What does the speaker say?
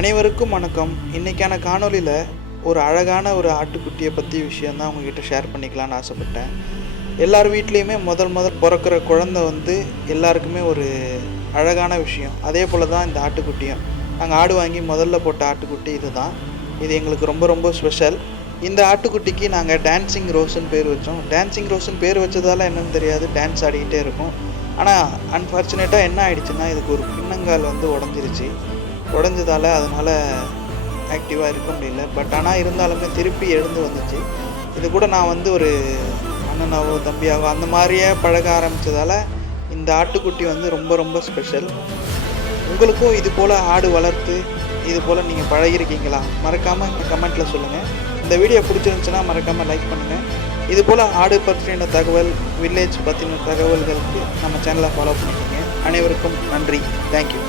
அனைவருக்கும் வணக்கம். இன்றைக்கான காணொலியில் ஒரு அழகான ஒரு ஆட்டுக்குட்டியை பற்றி விஷயந்தான் உங்ககிட்ட ஷேர் பண்ணிக்கலான்னு ஆசைப்பட்டேன். எல்லார் வீட்லேயுமே முதல் பிறக்கிற குழந்தை எல்லாருக்குமே ஒரு அழகான விஷயம். அதே போல் தான் இந்த ஆட்டுக்குட்டியும். நாங்கள் ஆடு வாங்கி முதல்ல போட்ட ஆட்டுக்குட்டி இது தான். இது எங்களுக்கு ரொம்ப ரொம்ப ஸ்பெஷல். இந்த ஆட்டுக்குட்டிக்கு நாங்கள் டான்சிங் ரோஸ்ன்னு பேர் வச்சோம். டான்சிங் ரோஸ்ன்னு பேர் வச்சதால் என்னன்னு தெரியாது, டான்ஸ் ஆடிக்கிட்டே இருக்கும். ஆனால் அன்ஃபார்ச்சுனேட்டாக என்ன ஆகிடுச்சுன்னா, இதுக்கு ஒரு பின்னங்கால் உடஞ்சிருச்சு. உடஞ்சதால் அதனால் ஆக்டிவாக இருக்க முடியல. ஆனால் இருந்தாலுமே திருப்பி எழுந்து வந்துச்சு. இது கூட நான் ஒரு அண்ணனாவோ தம்பியாவோ அந்த மாதிரியே பழக ஆரம்பித்ததால் இந்த ஆட்டுக்குட்டி ரொம்ப ரொம்ப ஸ்பெஷல். உங்களுக்கும் இது போல் ஆடு வளர்த்து இது போல் நீங்கள் பழகிருக்கீங்களா? மறக்காமல் கமெண்ட்டில் சொல்லுங்கள். இந்த வீடியோ பிடிச்சிருந்துச்சுன்னா மறக்காமல் லைக் பண்ணுங்கள். இது போல் ஆடு பற்றின தகவல், வில்லேஜ் பற்றின தகவல்களுக்கு நம்ம சேனலை ஃபாலோ பண்ணிக்கோங்க. அனைவருக்கும் நன்றி. தேங்க்யூ.